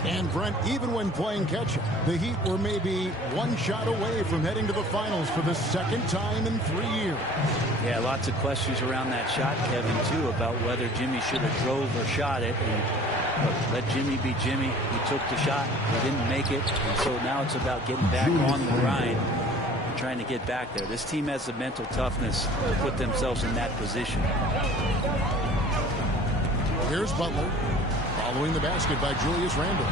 And Brent, even when playing catch-up, the Heat were maybe one shot away from heading to the finals for the second time in 3 years. Yeah, lots of questions around that shot, Kevin, too, about whether Jimmy should have drove or shot it. And look, let Jimmy be Jimmy. He took the shot. He didn't make it. And so now it's about getting back on the grind and trying to get back there. This team has the mental toughness to put themselves in that position. Here's Butler. Following the basket by Julius Randle.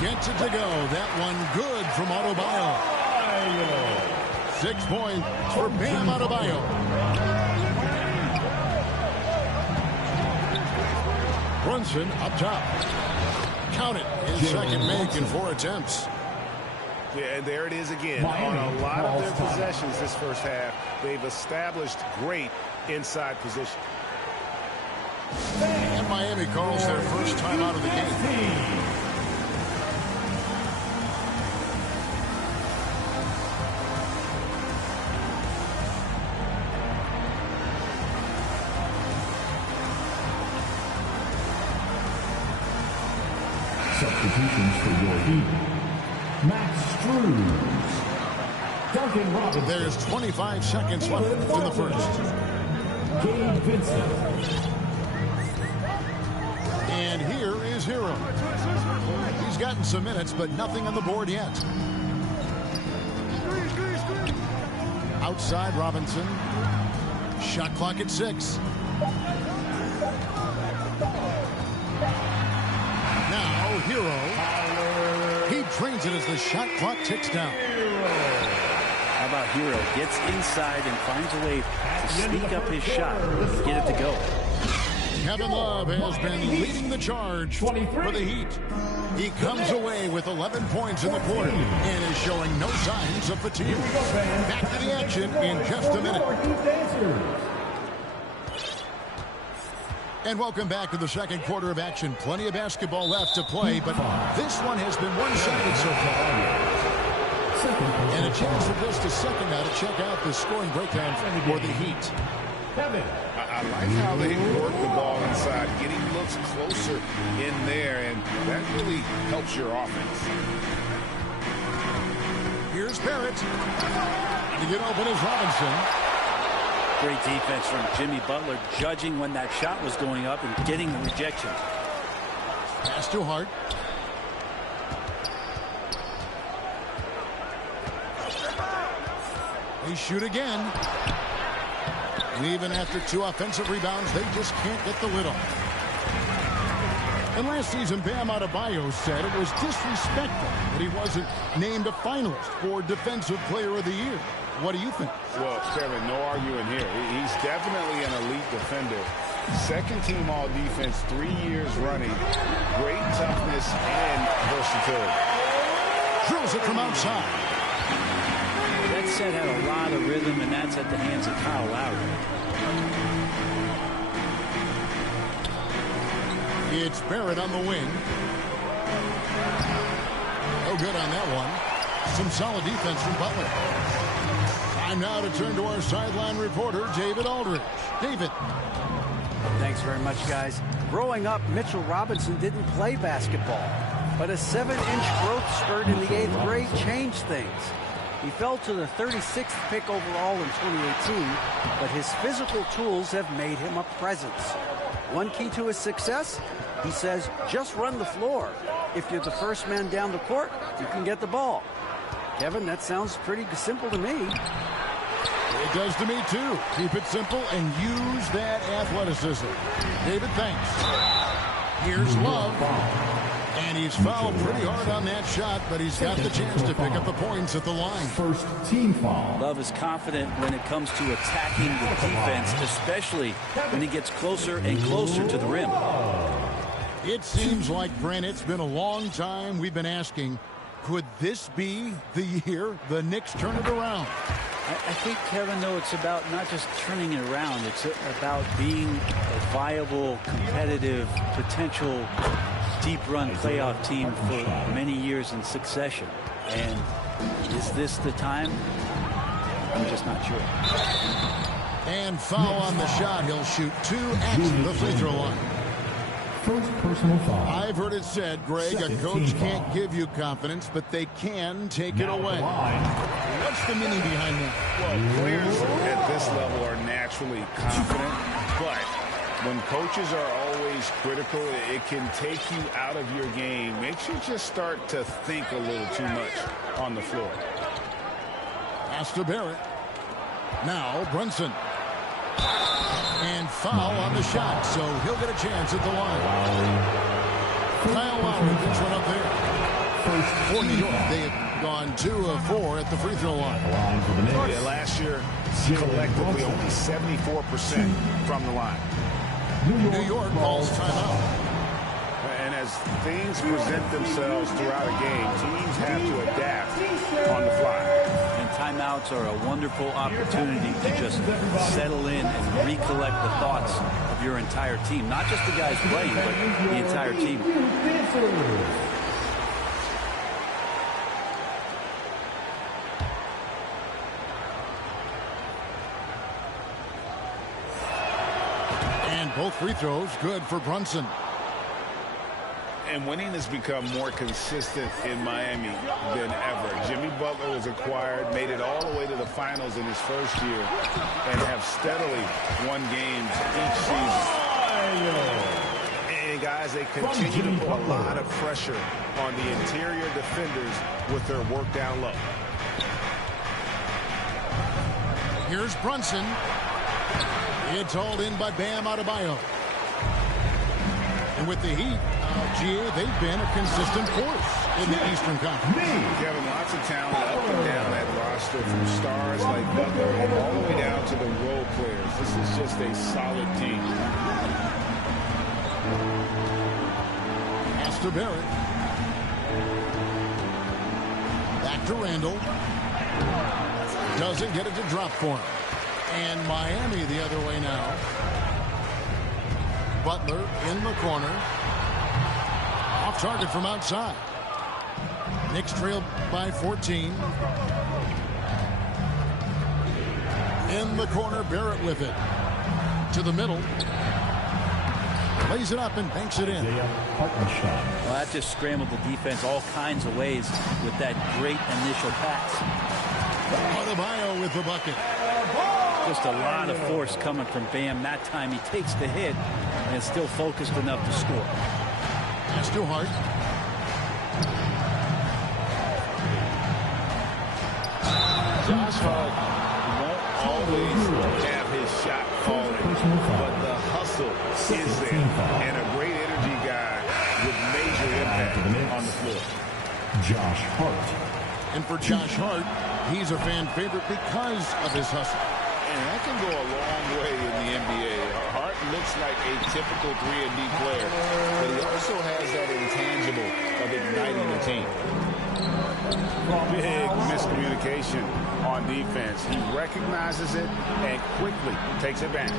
Gets it to go. That one good from Adebayo. 6 points for Bam Adebayo. Brunson up top. Count it. His second make in 4 attempts. Yeah, and there it is again. On a lot of their possessions this first half, they've established great inside position. And Miami calls their first time out of the game. Substitutions for your Heat. Max Struz. Duncan Robinson. There's 25 seconds left in the first. Gabe Vincent. And here is Hero. He's gotten some minutes, but nothing on the board yet. Outside Robinson. Shot clock at 6. Now Hero. He drains it as the shot clock ticks down. How about Hero gets inside and finds a way to sneak up his shot and get it to go. Kevin Love has been leading the charge for the Heat. He comes away with 11 points in the quarter and is showing no signs of fatigue. Back to the action in just a minute. And welcome back to the second quarter of action. Plenty of basketball left to play, but this one has been one-sided so far. And a chance for just a second now to check out the scoring breakdown for the Heat. I like how they work the ball inside, getting looks closer in there, and that really helps your offense. Here's Barrett. To get open is Robinson. Great defense from Jimmy Butler, judging when that shot was going up and getting the rejection. Pass to Hart. They shoot again. And even after 2 offensive rebounds, they just can't get the lid off. And last season, Bam Adebayo said it was disrespectful that he wasn't named a finalist for Defensive Player of the Year. What do you think? Well, Kevin, no arguing here. He's definitely an elite defender. Second team all defense 3 years running. Great toughness and versatility. Drills it from outside. That set had a lot of rhythm, and that's at the hands of Kyle Lowry. It's Barrett on the wing. No good on that one. Some solid defense from Butler. Time now to turn to our sideline reporter, David Aldridge. David. Thanks, Thanks very much, guys. Growing up, Mitchell Robinson didn't play basketball, but a 7-inch growth spurt in the 8th grade changed things. He fell to the 36th pick overall in 2018, but his physical tools have made him a presence. One key to his success, he says, just run the floor. If you're the first man down the court, you can get the ball. Kevin, that sounds pretty simple to me. It does to me, too. Keep it simple and use that athleticism. David, thanks. Here's Love. And he's fouled pretty hard on that shot, but he's got the chance to pick up the points at the line. First team foul. Love is confident when it comes to attacking the defense, especially when he gets closer and closer to the rim. It seems like, Brent, it's been a long time we've been asking, could this be the year the Knicks turn it around? I think, Kevin, though, it's about not just turning it around. It's about being a viable, competitive, potential deep-run playoff team for many years in succession. And is this the time? I'm just not sure. And foul on the shot. He'll shoot 2 at the free throw line. First personal foul. I've heard it said, Greg, a coach can't give you confidence, but they can take it away. What's the meaning behind that? Well, players at this level are naturally confident, but when coaches are always critical, it can take you out of your game. Makes you just start to think a little too much on the floor. Pass to Barrett. Now Brunson. And foul on the shot, so he'll get a chance at the line. Kyle Lowry puts one up there. For New York, they have gone 2 of 4 at the free throw line. Yeah, last year, collectively only 74% from the line. New York calls timeout. And as things present themselves throughout a game, teams have to adapt on the fly. And timeouts are a wonderful opportunity to just settle in and recollect the thoughts of your entire team. Not just the guys playing, but the entire team. And both free throws good for Brunson. And winning has become more consistent in Miami than ever. Jimmy Butler was acquired, made it all the way to the finals in his first year, and have steadily won games each season. And guys, they continue to put a lot of pressure on the interior defenders with their work down low. Here's Brunson. It's hauled in by Bam Adebayo. And with the Heat, they've been a consistent force in the Eastern Conference. Kevin, lots of talent up and down that roster, from stars like Butler and all the way down to the role players. This is just a solid team. Pass to Barrett. Back to Randall. Doesn't get it to drop for him. And Miami the other way now. Butler in the corner. Off target from outside. Knicks trailed by 14. In the corner, Barrett with it. To the middle. Lays it up and banks it in. Well, that just scrambled the defense all kinds of ways with that great initial pass. Adebayo with the bucket. Just a lot of force coming from Bam. That time he takes the hit and is still focused enough to score. That's too hard. Josh Hart won't always have his shot falling, but the hustle is there. And a great energy guy with major impact on the floor. Josh Hart. And for Josh Hart, he's a fan favorite because of his hustle. And that can go a long way in the NBA. Hart looks like a typical 3-and-D player, but he also has that intangible of igniting the team. Big miscommunication on defense. He recognizes it and quickly takes advantage.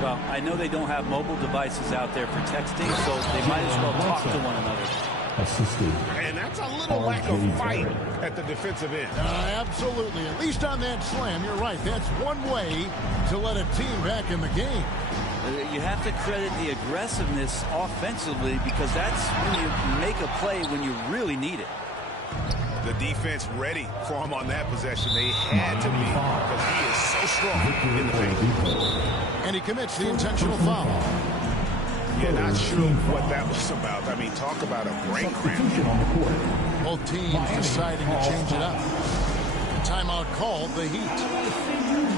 Well, I know they don't have mobile devices out there for texting, so they might as well talk to one another. And that's a little lack of fight at the defensive end. Absolutely. At least on that slam, you're right. That's one way to let a team back in the game. You have to credit the aggressiveness offensively, because that's when you make a play when you really need it. The defense ready for him on that possession. They had to be, because he is so strong in the paint. And he commits the intentional foul. Yeah, not sure what that was about. I mean, talk about a brain cramp. Both teams deciding to change it up. Timeout called, the Heat.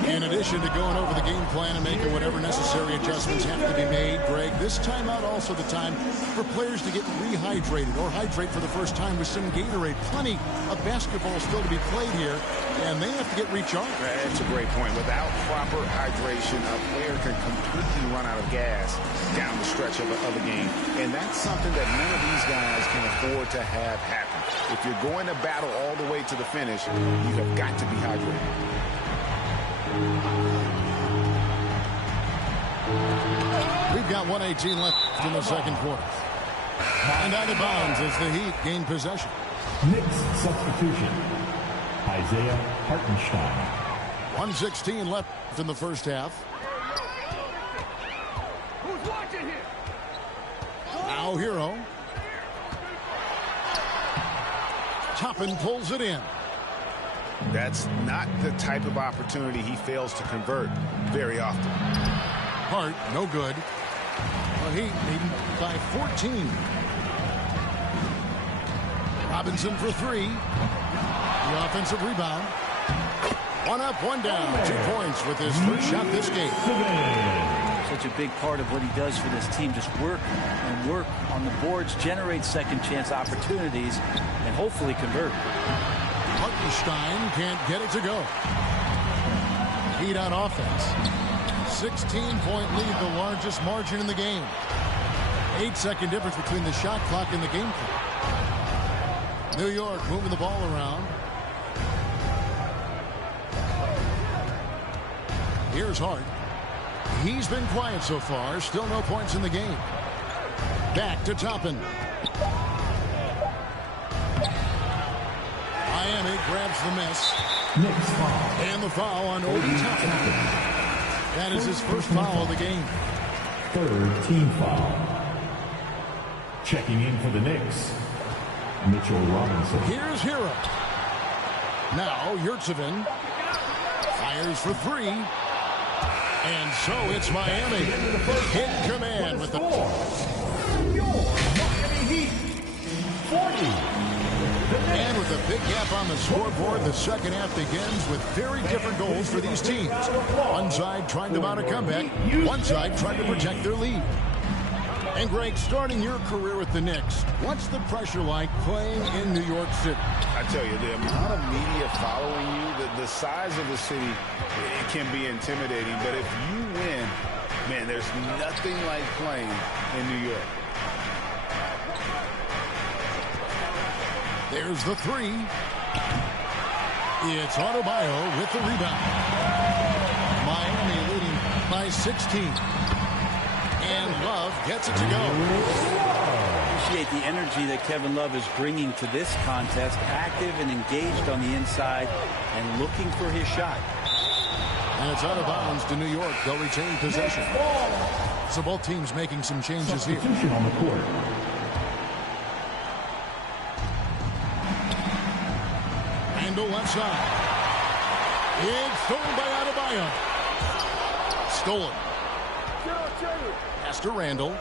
In addition to going over the game plan and making whatever necessary adjustments have to be made, Greg, this timeout also the time for players to get rehydrated or hydrate for the first time with some Gatorade. Plenty of basketball still to be played here, and they have to get recharged. That's a great point. Without proper hydration, a player can completely run out of gas down the stretch of a game. And that's something that none of these guys can afford to have happen. If you're going to battle all the way to the finish, you have got to be hydrated. We've got 1:18 left in the second quarter. And out of bounds as the Heat gain possession. Knicks substitution. Isaiah Hartenstein. 1:16 left in the first half. Who's watching here? Now Hero. Toppin pulls it in. That's not the type of opportunity he fails to convert very often. Hart, no good. The Heat leading by 14. Robinson for three. The offensive rebound. One up, one down. 2 points with his first shot this game. Such a big part of what he does for this team. Just work and work on the boards, generate second chance opportunities, and hopefully convert. Hartenstein can't get it to go. Heat on offense. 16-point lead, the largest margin in the game. 8-second difference between the shot clock and the game clock. New York moving the ball around. Here's Hart. He's been quiet so far. Still no points in the game. Back to Toppin. Miami grabs the miss. Knicks foul. And the foul on Obi Toppin. That is his first foul of the game. Third team foul. Checking in for the Knicks, Mitchell Robinson. Here's Hero. Now Yurtsevin fires for three. And so it's Miami in command with the Your Miami Heat 40. And with a big gap on the scoreboard, the second half begins with very different goals for these teams. One side trying to mount a comeback, one side trying to protect their lead. And Greg, starting your career with the Knicks, what's the pressure like playing in New York City? I tell you, the amount of media following you, the size of the city, it can be intimidating. But if you win, man, there's nothing like playing in New York. There's the three. It's Adebayo with the rebound. Miami leading by 16. And Love gets it to go. Appreciate the energy that Kevin Love is bringing to this contest. Active and engaged on the inside and looking for his shot. And it's out of bounds to New York. They'll retain possession. So both teams making some changes here. Substitution on the court. Randall left side. It's stolen by Adebayo. Stolen. Pass to Randall.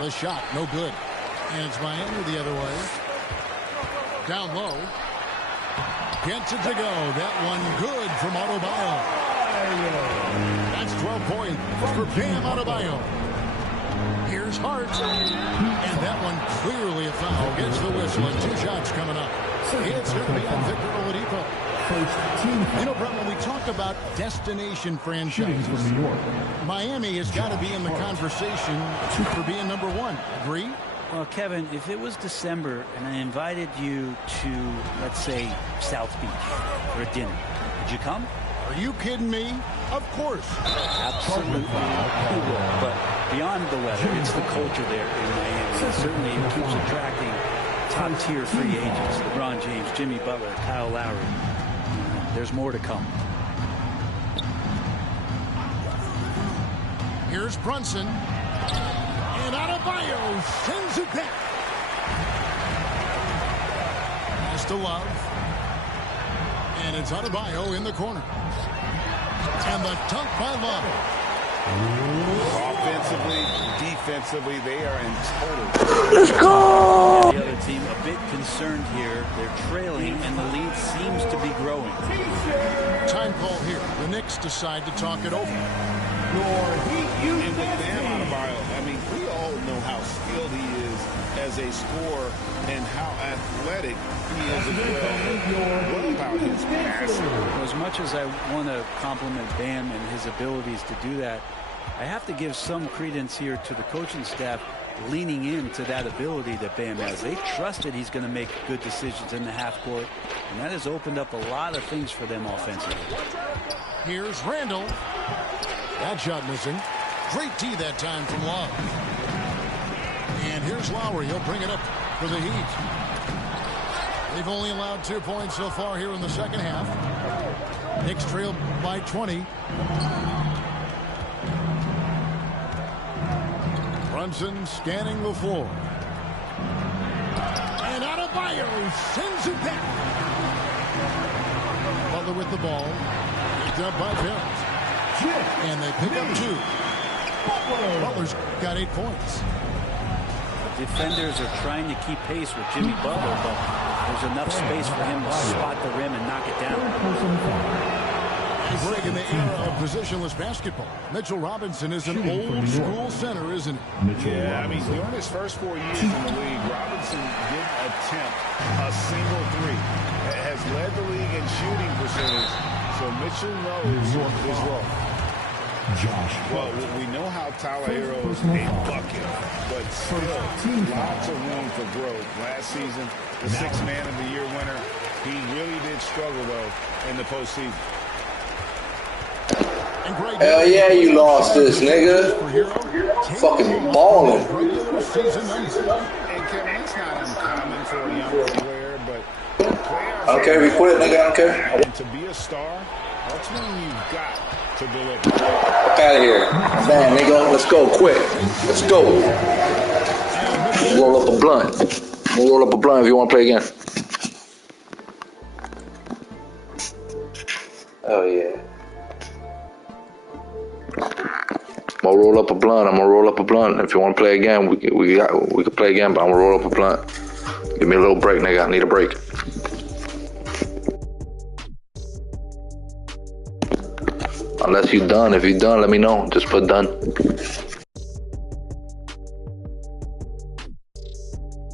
The shot, no good. And it's Miami the other way. Down low. Gets it to go. That one good from Adebayo. That's 12 points for Bam Adebayo. Here's Hart. And that one clearly a foul. Gets the whistle and 2 shots coming up. It's going to be on Victor Oladipo. You know, Brett, when we talk about destination franchises, Miami has got to be in the conversation for being number one. Agree? Well, Kevin, if it was December and I invited you to, let's say, South Beach for a dinner, would you come? Are you kidding me? Of course. Absolutely. But beyond the weather, it's the culture there in Miami. And certainly it keeps attracting top-tier free agents. LeBron James, Jimmy Butler, Kyle Lowry. There's more to come. Here's Brunson. And Adebayo sends it back. Pass to Love. And it's Adebayo in the corner. And the dunk by Love. Offensively, defensively, they are in total. Let's go! The other team a bit concerned here. They're trailing, and the lead seems to be growing. Time call here. The Knicks decide to talk it over. And with Bam Adebayo, I mean, we all know how skilled he is as a scorer and how athletic he is as well. What about his passing? As much as I want to compliment Bam and his abilities to do that, I have to give some credence here to the coaching staff leaning into that ability that Bam has. They trust that he's going to make good decisions in the half court, and that has opened up a lot of things for them offensively. Here's Randall. That shot missing. Great D that time from Love. And here's Lowry. He'll bring it up for the Heat. They've only allowed 2 points so far here in the second half. Knicks trail by 20. Brunson scanning the floor. And Adebayo sends it back. Butler with the ball. Picked up by Jones. And they pick up 2. Butler's got 8 points. The defenders are trying to keep pace with Jimmy Butler, but there's enough space for him to spot the rim and knock it down. A break in the era of positionless basketball. Mitchell Robinson is an old school center, isn't he? Yeah, I mean, during his first 4 years in the league, Robinson didn't attempt a single three. Has led the league in shooting percentage, so Mitchell knows his role. Well, we know how Tyler Hero's a bucket, but still lots of room for growth. Last season, the sixth man of the year winner, he really did struggle, though, in the postseason. Hell yeah, you lost this, nigga. Fucking balling. And Kevin, it's not uncommon for a young player, but I don't care if you quit, nigga. I don't care. And to be a star, ultimately you've got to deliver. Fuck out of here. Man, nigga, let's go quick. Let's go. Roll up a blunt. Roll up a blunt if you want to play again. Oh yeah. I'm gonna roll up a blunt. I'm gonna roll up a blunt. If you want to play again, we could play again. But I'm gonna roll up a blunt. Give me a little break, nigga. I need a break. Unless you're done. If you're done, let me know. Just put done.